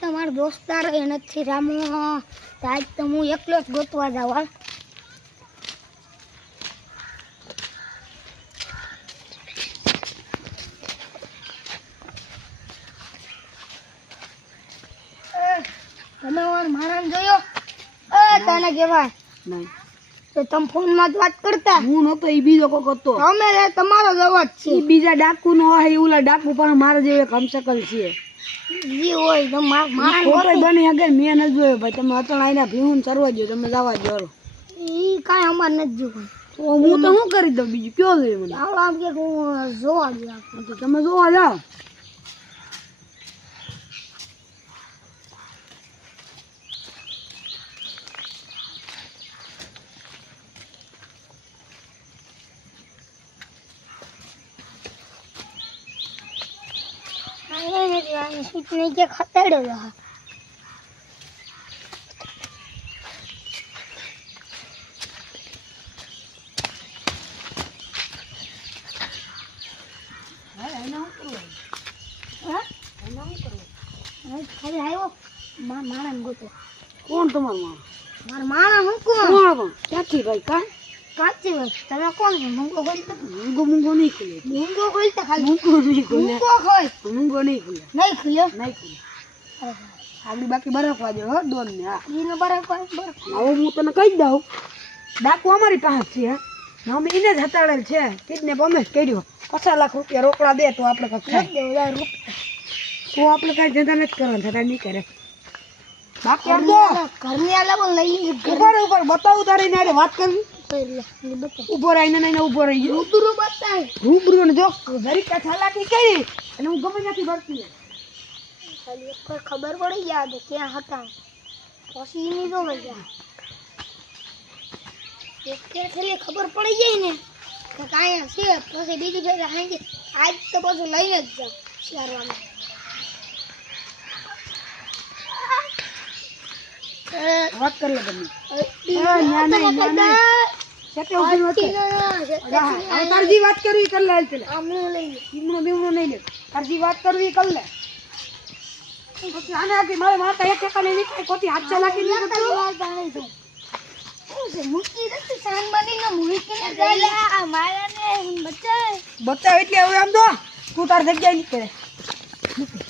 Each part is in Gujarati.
તમારો દોસ્તાર એ નથી રામો આજ તો હું એકલો જ ગોતવા જાઉં તમે મારા જોયો? તને નહીં તો તમે ફોનમાં જ વાત કરતા? હું નતો એ બીજો કોક હતો. અમે તમારો જ અવાજ છે. બીજા ડાકુ નો હોય ઓલા ડાકુ પણ મારા જેવો એક હમશકલ છે. જી હોય તો મારા બની મેં ન જોયો ભાઈ. તમે અતણ આઈને ભીહું ચરવા દો તમે જવા દો. ઈ કાંઈ અમારે નથી જોવું તો હું તો શું કરી દઉં બીજું કયો જોઈએ મને આમ કે હું જોવા તો તમે જોવા જાઓ. આને નથી આને સ્વીટ નહીં કે ખતેડો છે. હા? હવે ખાલી આવ્યો. મા માણસ ગોતો. કોણ તમારું માણસ? મારા હું કોણ? ક્યાંથી ભાઈ? કા? કાચી વાત તમે કોણ છો મૂંગો ખોલતા મૂંગો મૂંગો નહીં ખુલે મૂંગો ખોલતા ખાલી મૂંગો નહીં ખુલે મૂંગો ખોલ મૂંગો નહીં ખુલે નહીં ખુલ્યો નહીં ખુલે આગળ બાકી બરફ વાજો હો દોન ને હા ઈનો બરફ બરફ હવે હું તને કહી દઉં ડાકુ અમારી પાસે છે ને અમે એને જ હતાડેલ છે કિડનેપ અમે જ કર્યો પચાસ લાખ રૂપિયા રોકડા દે તો આપણે કંઈક દેવું તો આપણે કાંઈ ધંધા નથી કરવાના થતા નહીં કરે બાકી ઘરની આલા લઈ ઉપર ઉપર બતાવું તારી ને વાત કરવી ઊભો રહીને નહીં ઊભો રહી. ગયો રૂબરૂ બતાય. રૂબરૂ ને જો જરીક કાંઈ ચાલાકી કરી અને હું ગમે ત્યાંથી ભરતી નહીં. ખાલી એક વાર ખબર પડી ગયા કે ક્યાં હતા. પછી એની જોવે ગયા એક ફેર ખાલી ખબર પડી જાય ને કે કાંઈ છે પછી બીજી ફેર હાંજે આજ તો પછી લઈને જ જાવ શિયાળવામાં. વાત કરી લે તમે. એ, ના, ના, ના, ના, ના. કેટલે ઊભી નો આજથી છે? ના, ના, છે. હા, હવે તારી જે વાત કરવી એ કરી લે હાલ પેલા આમ હું લઈ લે. બીમણો બીમણો નહીં લે તારી જે વાત કરવી એ કરી લે પછી આને આગળ મારે માતા એક ઠેકાણે નહીં કાંઈ ખોટી હાથ ચાલાકી નહીં ના, કરતો. તારી વાત જાણે છે. શું છે? મૂકી નથી શાનબાનીને મૂકીને ગઈ લે. આ મારાને બચાય. બતાવ એટલે હવે આમ જો તું તાર જગ્યાએ નીકળે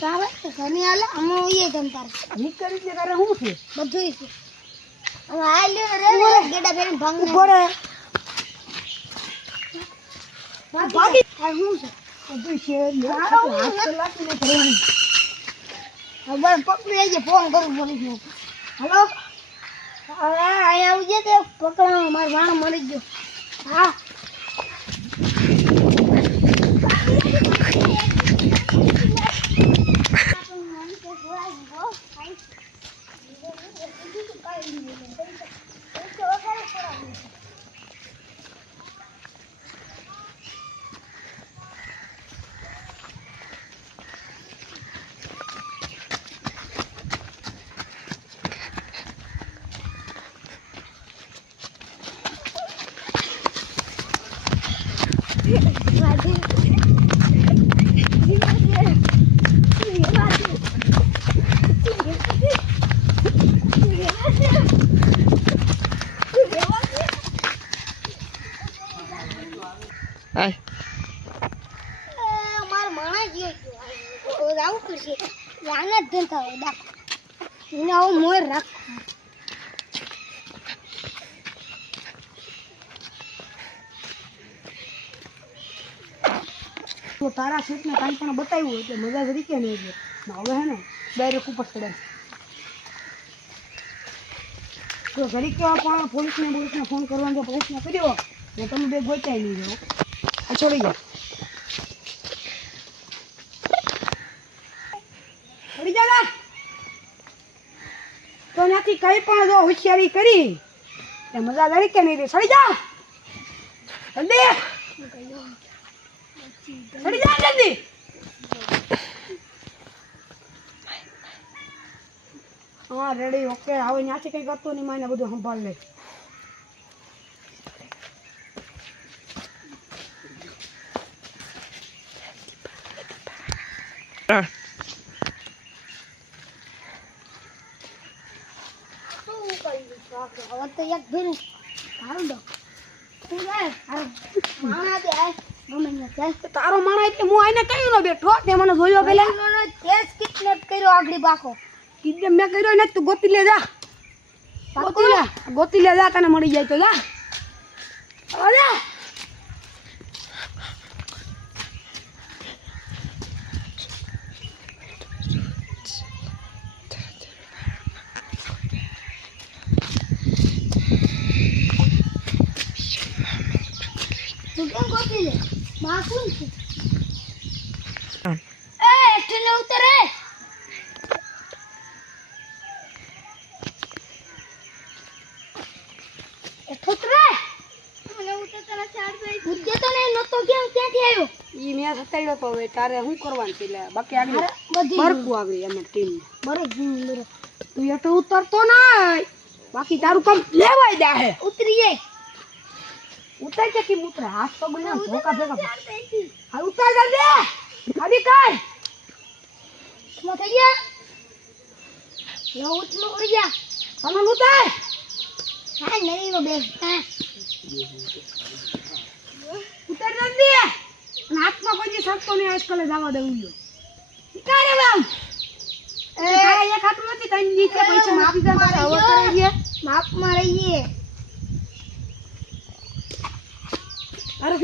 તારે ઘરની હાલે અમે ઉઈએ તમ તારે નીકળી એટલે તારે શું છે બધુંય છે હવે આ લ્યો ને રે ગેડા ફેરીને ભાંગ ઊભો રહે ભાગી આ છે? બધું છે હાથ. હવે પકડી આવી ફોન કરું છે હલો? હવે અહીંયા આવી જાય તો પકડવા મારો વાણ મળી ગયો. હા માણસ ગયો તો આવું દાખ એને આવું મોર રાખ તો તારા શેઠને કાંઈ પણ બતાવ્યું એટલે મજા જ રીકે નહીં એટલે હવે હે ને ડાયરેક્ટ ઉપર ચડે તો ઘડીક પણ પોલીસને પોલીસને ફોન કરવાનો પ્રયત્ન કર્યો ને તમે બે ગોચાઈ નહીં જાઓ આ છોડી જાઓ છોડી જા તો ત્યાંથી કઈ પણ જો હોશિયારી કરી, એ મજા તરીકે નહીં સડી જા. જલ્દી. જા જલ્દી. હા, રેડી, ઓકે. હવે ત્યાંથી કઈ કરતું નહીં, માને બધું સંભાળ લે. તો એક હારું દો તું માણા દે તારો માણા એટલે હું આઈને કઈ નો બેઠો. તે મને જોયો પેલા. કેસ કિડનેપ કર્યો આગળી બાકો કીધે મેં કર્યો ને તું ગોતી લે જા. ગોતી લે. ગોતી લે જા તને મળી જાય તો જા. અરે તું કેમ ગોતી લે માં કોણ છે એ ટ્રેને ઉતરે એ ઠોકરે મને ઉતરતા નથી આવડતું ઉતરે તો નહીં નતો કેમ ક્યાંથી આવ્યો ઈ મેં સતાડ્યો તો હવે તારે શું કરવાનું પેલા બાકી આગળ બરકું આગળ એમ ટીમ બરોબર તું એટલે ઉતરતો ના બાકી તારું કામ લેવાય દે ઉતરીએ ઉતાર કે કેમ ઉતરે? હાથ તો બને ધોકા ભેગા હા ઉતાર જલ્દી ખાલી કર. શું થઈ ગયા? લો ઉતરો ઉડી ગયા. સામાન ઉતાર. હા નહીં નો બે ઉતાર જલ્દી અને હાથમાં કોઈ દી નહીં આજકાલ જવા દઉં લ્યો. કારે બામ એ. એક હાથ નથી તને નીચે પૈસા માફી દે પાછા હવે. કરે છે માપમાં રહીએ અરે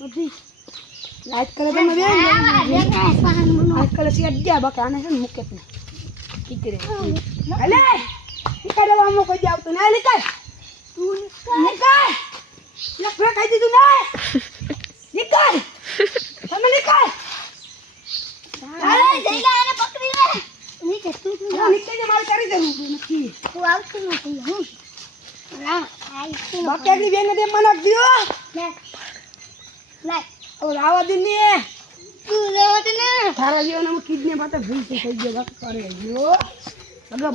બધી. લાઈટ કરે તમે બે મનો. આજકાલ સિયા ગયા બાકી. આને છે ને મૂકે નહીં. કીકરે અલે નીકળ આમાં કોઈ દી આવતું ના નીકળ. તું નીકળ. લફડા ખાઈ દીધું ને નીકળ. તમે નીકળ. અરે, જઈલા એને પકડી લે. નીચે તું. નીકળીને મારે કરી દેવું નથી. તું આવતી નથી હું બાકી બેન ને મને દિયો લે લે ઓ રાવા દે ને તું લેવા દે ને તારા જીવન કિડને પાતે ભૂલ થઈ ગયો કરે ગયો અગર